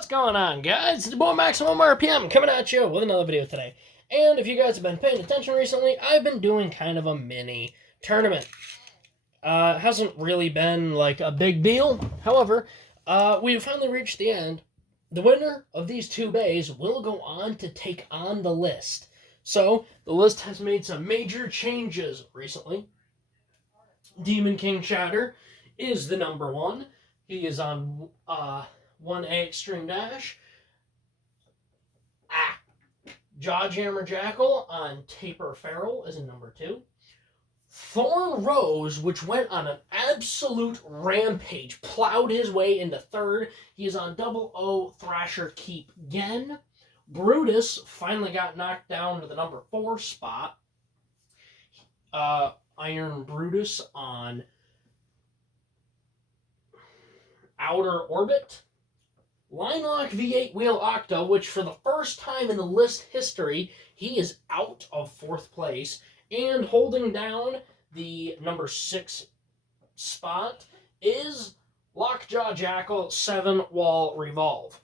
What's going on, guys? It's the boy Maximum RPM coming at you with another video today. And if you guys have been paying attention recently, I've been doing kind of a mini tournament. It hasn't really been like a big deal. However, we've finally reached the end. The winner of these two bays will go on to take on the list. So, the list has made some major changes recently. Demon King Shatter is the number one. He is on 1A Extreme Dash. Jawjammer Jackal on Taper Feral is in number 2. Thorn Rose, which went on an absolute rampage, plowed his way into 3rd. He is on Double O Thrasher Keep Gen. Brutus finally got knocked down to the number 4 spot. Iron Brutus on Outer Orbit. Linelock V8 Wheel Octa, which for the first time in the list history, he is out of 4th place. And holding down the number 6 spot is Lockjaw Jackal 7 Wall Revolve.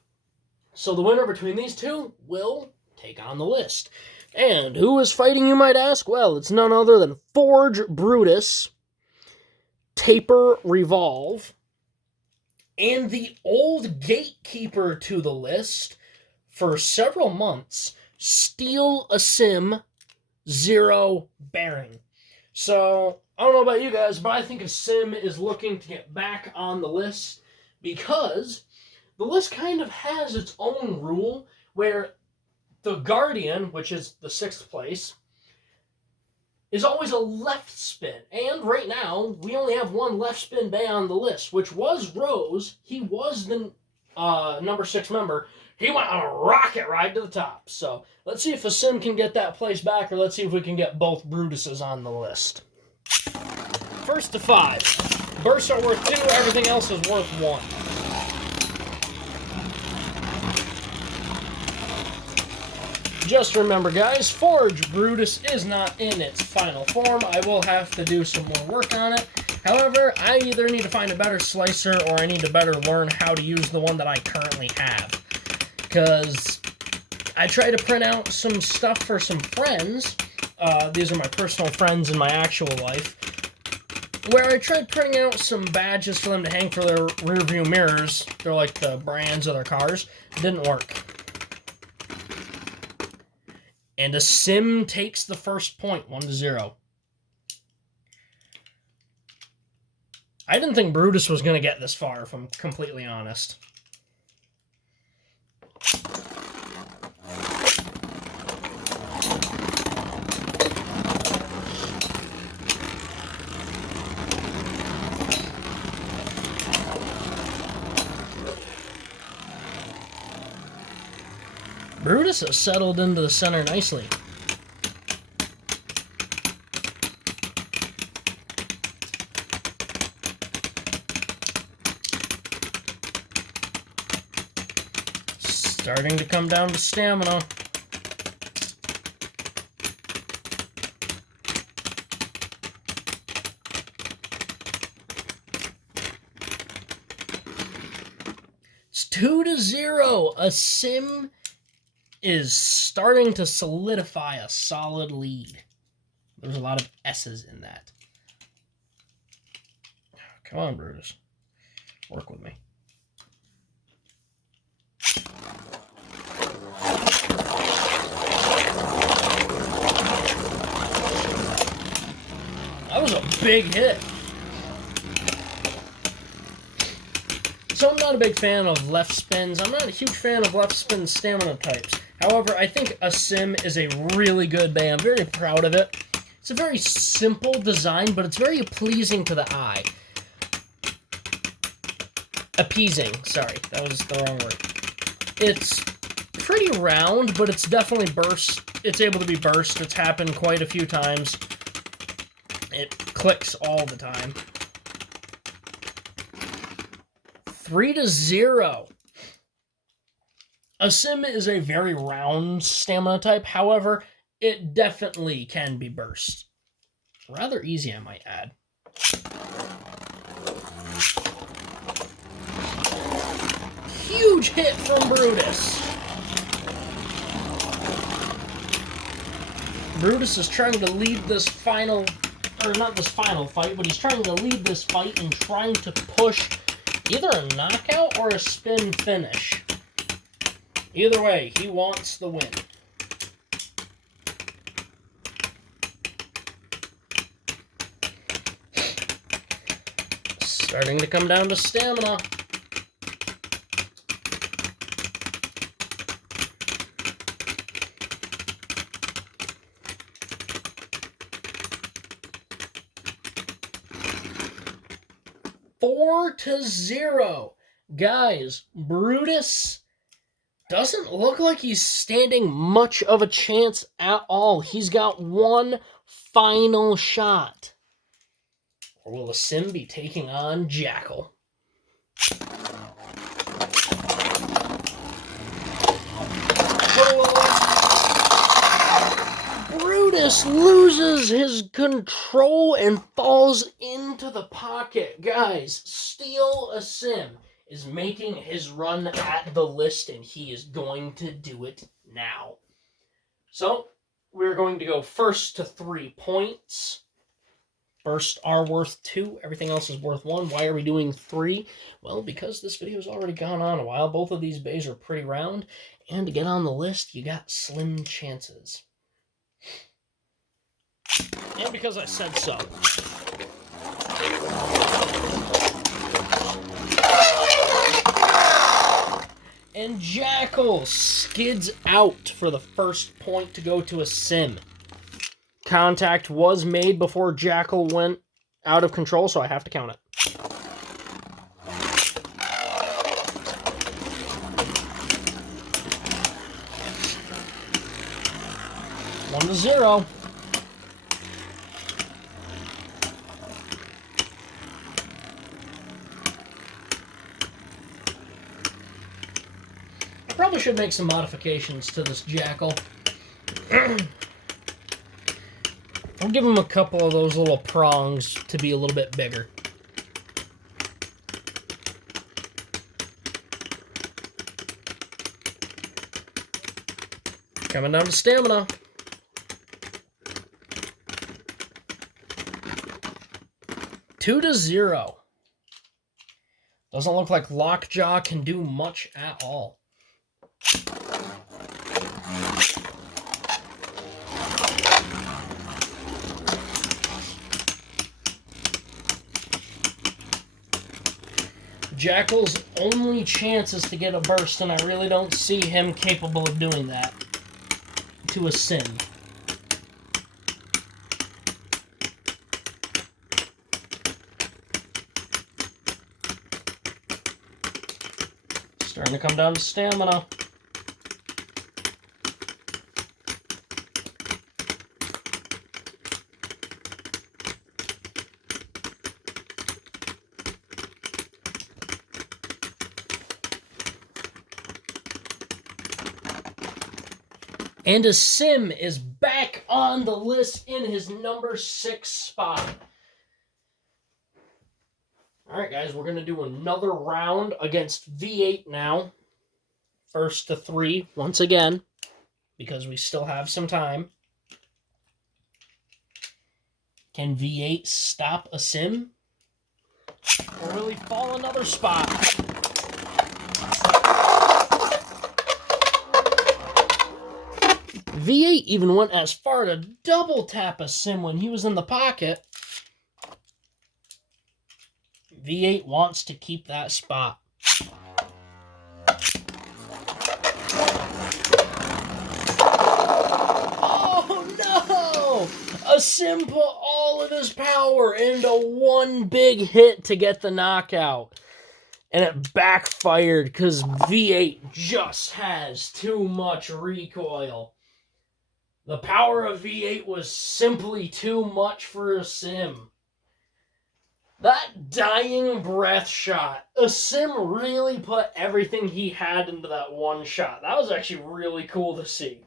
So the winner between these two will take on the list. And who is fighting, you might ask? Well, it's none other than Forge Brutus, Taper Revolve, and the old gatekeeper to the list for several months, Steel Asim 0 Bearing. So, I don't know about you guys, but I think Asim is looking to get back on the list because the list kind of has its own rule where the Guardian, which is the 6th place, is always a left spin. And right now, we only have one left spin bay on the list, which was Rose. He was the number 6 member. He went on a rocket ride to the top. So let's see if Asim can get that place back, or let's see if we can get both Brutuses on the list. First to 5. Bursts are worth 2, everything else is worth 1. Just remember, guys, Forge Brutus is not in its final form. I will have to do some more work on it. However, I either need to find a better slicer or I need to better learn how to use the one that I currently have. Because I try to print out some stuff for some friends. These are my personal friends in my actual life. Where I tried printing out some badges for them to hang for their rear view mirrors. They're like the brands of their cars. Didn't work. And Asim takes the first point, 1-0. I didn't think Brutus was going to get this far, if I'm completely honest. Brutus has settled into the center nicely. Starting to come down to stamina. It's 2-0. Asim is starting to solidify a solid lead. There's a lot of S's in that. Come on, Brutus. Work with me. That was a big hit. So I'm not a big fan of left spins. I'm not a huge fan of left spin stamina types. However, I think Asim is a really good bay. I'm very proud of it. It's a very simple design, but it's very pleasing to the eye. Appeasing. Sorry, that was the wrong word. It's pretty round, but it's definitely burst. It's able to be burst. It's happened quite a few times. It clicks all the time. 3-0. Asim is a very round stamina type. However, it definitely can be burst. Rather easy, I might add. huge hit from Brutus. Brutus is trying to lead this final, or not this final fight, but he's trying to lead this fight and trying to push either a knockout or a spin finish. Either way, he wants the win. Starting to come down to stamina. Four to 0. Guys, Brutus doesn't look like he's standing much of a chance at all. He's got one final shot. Or will Asim be taking on Jackal? Brutus loses his control and falls into the pocket. Guys, Steel Asim is making his run at the list, and he is going to do it now. So, we're going to go first to 3 points. First are worth 2. Everything else is worth 1. Why are we doing 3? Well, because this video has already gone on a while. Both of these bays are pretty round. And to get on the list, you got slim chances. And because I said so. And Jackal skids out for the first point to go to Asim. Contact was made before Jackal went out of control, so I have to count it. One to 0. I probably should make some modifications to this Jackal. I'll give him a couple of those little prongs to be a little bit bigger. Coming down to stamina. Two to 0. Doesn't look like Lockjaw can do much at all. Jackal's only chance is to get a burst, and I really don't see him capable of doing that to Asim. Starting to come down to stamina. And Asim is back on the list in his number 6 spot. Alright guys, we're going to do another round against V8 now. First to 3, once again, because we still have some time. Can V8 stop Asim? Or will he fall another spot? V8 even went as far to double tap Asim when he was in the pocket. V8 wants to keep that spot. Oh no! Asim put all of his power into one big hit to get the knockout. And it backfired because V8 just has too much recoil. The power of V8 was simply too much for Asim. That dying breath shot, Asim really put everything he had into that one shot. That was actually really cool to see.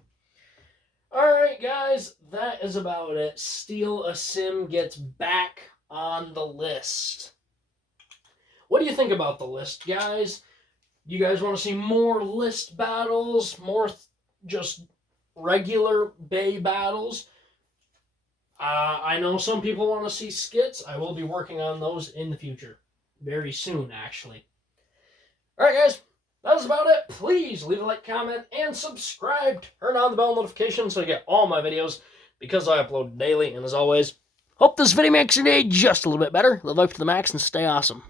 Alright guys, that is about it. Steel Asim gets back on the list. What do you think about the list, guys? You guys want to see more list battles, more just regular Bay battles? I know some people want to see skits. I will be working on those in the future. Very soon, actually. Alright, guys. That's about it. Please leave a like, comment, and subscribe. Turn on the bell notification so you get all my videos because I upload daily. And as always, hope this video makes your day just a little bit better. Live life to the max and stay awesome.